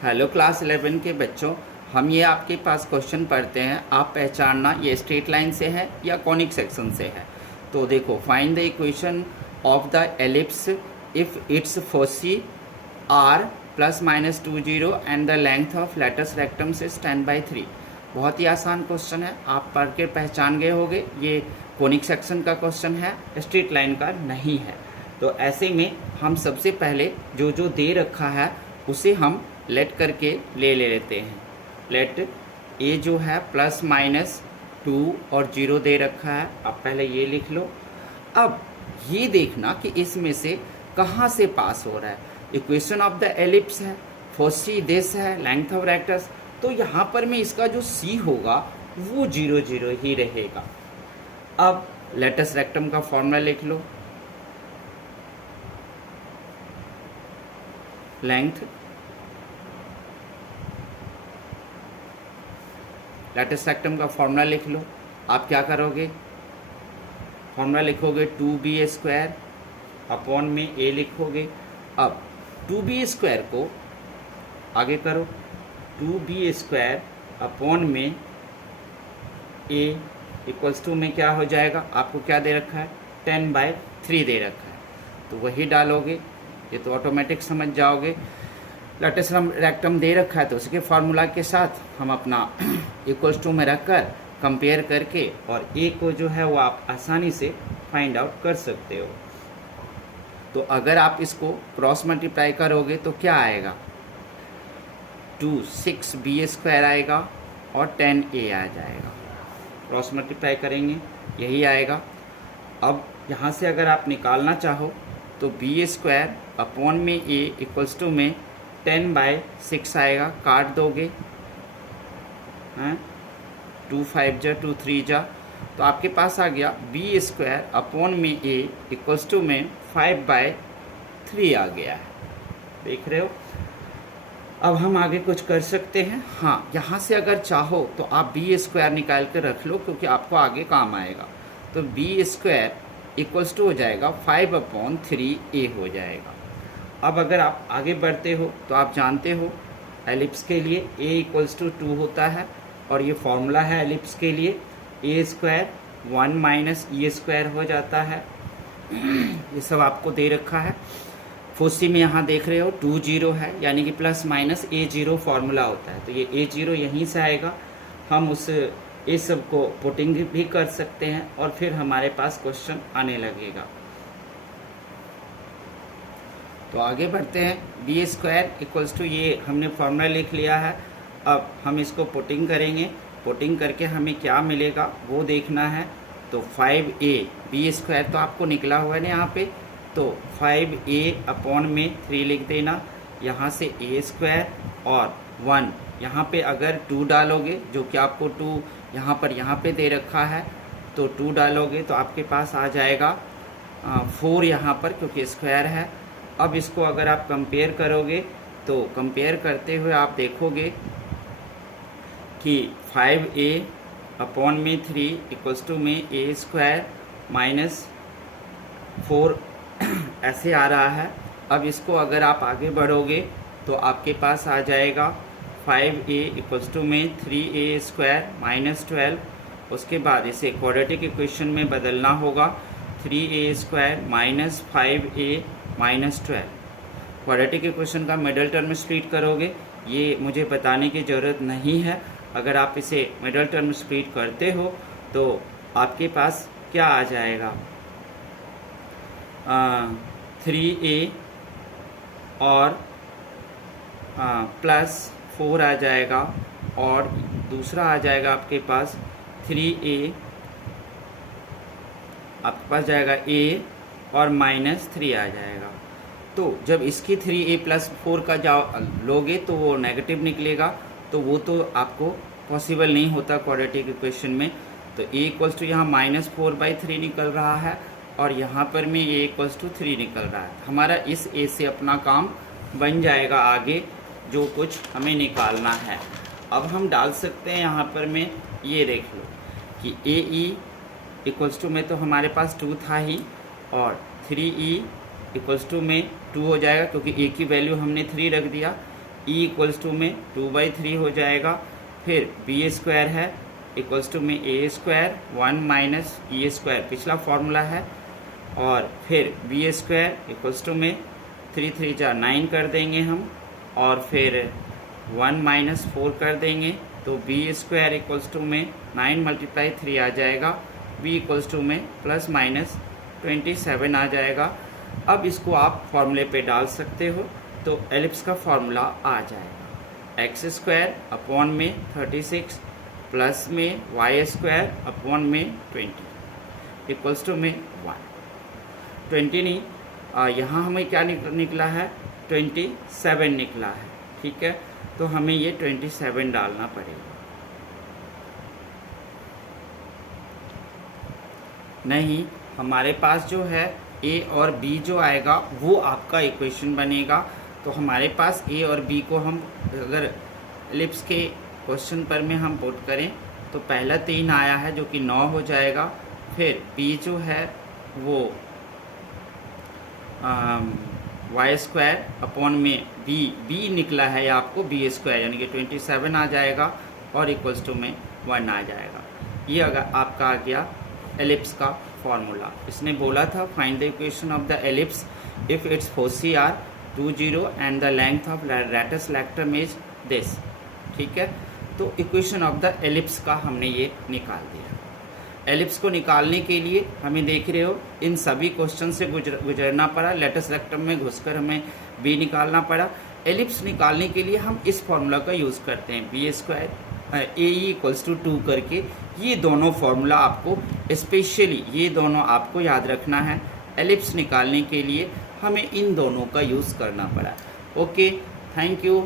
Hello class 11 के बच्चों, हम ये आपके पास क्वेश्चन पढ़ते हैं। आप पहचानना ये स्ट्रेट लाइन से है या कॉनिक सेक्शन से है। तो देखो, find the equation of the ellipse if its foci are plus minus 20 and the length of latus rectum is 10/3। बहुत ही आसान क्वेश्चन है, आप पढ़ के पहचान गए होंगे। ये कॉनिक सेक्शन का क्वेश्चन है, स्ट्रेट लाइन का नहीं है। तो ऐसे में हम सबसे पहले जो जो दे रखा है उसे हम लेट करके ले लेते हैं। लेट ए जो है प्लस माइनस 2 और 0 दे रखा है। अब पहले ये लिख लो। अब ये देखना कि इसमें से कहाँ से पास हो रहा है। इक्वेशन ऑफ द एलिप्स है, फोसी दिस है, लेंथ ऑफ रेक्टस। तो यहाँ पर में इसका जो सी होगा वो 0 0 ही रहेगा। अब लेटस रेक्टम का फॉर्मूला लिख लो। लेंथ लेटस रेक्टम का फॉर्मूला लिख लो। आप क्या करोगे, फॉर्मूला लिखोगे 2b² अपॉन में a लिखोगे। अब 2b² को आगे करो, 2b² अपॉन में a इक्वल्स टू में क्या हो जाएगा, आपको क्या दे रखा है 10/3 दे रखा है, तो वही डालोगे। ये तो ऑटोमेटिक समझ जाओगे। लेटस रेक्टम दे रखा है तो उसके फार्मूला के साथ हम अपना इक्वल्स टू में रखकर कंपेयर करके और ए को जो है वो आप आसानी से फाइंड आउट कर सकते हो। तो अगर आप इसको क्रॉस मल्टीप्लाई करोगे तो क्या आएगा, 6b² आएगा और 10a आ जाएगा। क्रॉस मल्टीप्लाई करेंगे यही आएगा। अब यहाँ से अगर आप निकालना चाहो तो b² अपॉन में a इक्वल्स टू में 10/6 आएगा। काट दोगे, हैं 2 5 जा 2 3 जा, तो आपके पास आ गया b² अपॉन में a इक्वल्स टू में 5/3 आ गया है। देख रहे हो। अब हम आगे कुछ कर सकते हैं। हाँ, यहाँ से अगर चाहो तो आप b² निकाल कर रख लो, क्योंकि आपको आगे काम आएगा। तो b² इक्वल्स टू हो जाएगा 5/3a हो जाएगा। अब अगर आप आगे बढ़ते हो तो आप जानते हो एलिप्स के लिए a इक्वल्स टू 2 होता है, और ये फॉर्मूला है एलिप्स के लिए a² 1 माइनस e² हो जाता है। ये सब आपको दे रखा है। फोसी में यहाँ देख रहे हो 2 0 है, यानी कि प्लस माइनस a0 फॉर्मूला होता है, तो ये a0 यहीं से आएगा। हम उस ये सब को पुटिंग भी कर सकते हैं और फिर हमारे पास क्वेश्चन आने लगेगा। तो आगे बढ़ते हैं। b² इक्वल्स टू, ये हमने फॉर्मूला लिख लिया है। अब हम इसको पुटिंग करेंगे। पुटिंग करके हमें क्या मिलेगा वो देखना है। तो 5a, b² तो आपको निकला हुआ है ना यहाँ पे, तो 5a अपॉन में 3 लिख देना। यहाँ से a² और 1, यहाँ पे अगर 2 डालोगे, जो कि आपको 2 यहाँ पे दे रखा है, तो 2 डालोगे तो आपके पास आ जाएगा 4 यहाँ पर, क्योंकि स्क्वायर है। अब इसको अगर आप कंपेयर करोगे तो कंपेयर करते हुए आप देखोगे कि 5a अपॉन में 3 इक्वल्स टू में a² माइनस 4 ऐसे आ रहा है। अब इसको अगर आप आगे बढ़ोगे तो आपके पास आ जाएगा 5a इक्वल्स टू में 3a² माइनस 12। उसके बाद इसे क्वाड्रेटिक इक्वेशन में बदलना होगा, 3a² minus 5a minus 12। Quadratic equation का मिडल टर्म स्प्लिट करोगे, ये मुझे बताने की ज़रूरत नहीं है। अगर आप इसे मिडल टर्म स्प्लिट करते हो तो आपके पास क्या आ जाएगा, 3a और प्लस 4 आ जाएगा, और दूसरा आ जाएगा आपके पास 3a, आपके पास जाएगा a और माइनस 3 आ जाएगा। तो जब इसकी 3a प्लस 4 का जाओ लोगे तो वो नेगेटिव निकलेगा, तो वो तो आपको पॉसिबल नहीं होता क्वाड्रेटिक इक्वेशन में। तो a इक्वल्स टू यहाँ -4/3 निकल रहा है, और यहाँ पर में a इक्वल्स टू 3 निकल रहा है। हमारा इस a से अपना काम बन जाएगा आगे जो कुछ हमें निकालना है। अब हम डाल सकते हैं यहाँ पर में, ये देख लो कि ae इक्वल्स टू में तो हमारे पास 2 था ही, और 3e इक्वल्स टू में 2 हो जाएगा, क्योंकि a की वैल्यू हमने 3 रख दिया। ई इक्वल्स टू में 2/3 हो जाएगा। फिर बी स्क्वायर है इक्वल्स टू में ए स्क्वायर 1 माइनस ई स्क्वायर, पिछला फॉर्मूला है। और फिर बी स्क्वायर इक्वल्स टू में 3 3 जा 9 कर देंगे हम, और फिर 1 माइनस 4 कर देंगे, तो बी स्क्वायर इक्वल्स टू में 9 × 3 आ जाएगा। बी इक्वल्स टू में प्लस माइनस 27 आ जाएगा। अब इसको आप फॉर्मूले पे डाल सकते हो, तो एलिप्स का फॉर्मूला आ जाएगा एक्स स्क्वायर अपॉन में 36 प्लस में वाई स्क्वायर अपॉन में 20 इक्वल्स टू में 1। 20 नहीं, यहाँ हमें क्या निकला है, 27 निकला है। ठीक है, तो हमें ये 27 डालना पड़ेगा। नहीं, हमारे पास जो है ए और बी जो आएगा वो आपका इक्वेशन बनेगा। तो हमारे पास ए और बी को हम अगर एलिप्स के क्वेश्चन पर में हम पुट करें तो पहला 3 आया है जो कि 9 हो जाएगा। फिर बी जो है वो वाई स्क्वायर अपॉन में बी निकला है आपको बी स्क्वायर, यानी कि 27 आ जाएगा और इक्वल्स टू में 1 आ जाएगा। ये अगर आपका आ गया एलिप्स का फॉर्मूला। इसने बोला था find the equation of the ellipse if its foci are 20 and the length of latus rectum is this. ठीक है, तो इक्वेशन ऑफ द एलिप्स का हमने ये निकाल दिया। एलिप्स को निकालने के लिए हमें देख रहे हो इन सभी क्वेश्चन से गुजरना पड़ा। लैटिस लेक्ट्रम में घुसकर हमें बी निकालना पड़ा। एलिप्स निकालने के लिए हम इस फॉर्मूला का यूज़ करते हैं, B square A equals to 2 करके। ये दोनों फार्मूला आपको स्पेशली ये दोनों आपको याद रखना है। एलिप्स निकालने के लिए हमें इन दोनों का यूज़ करना पड़ा। Okay, thank you.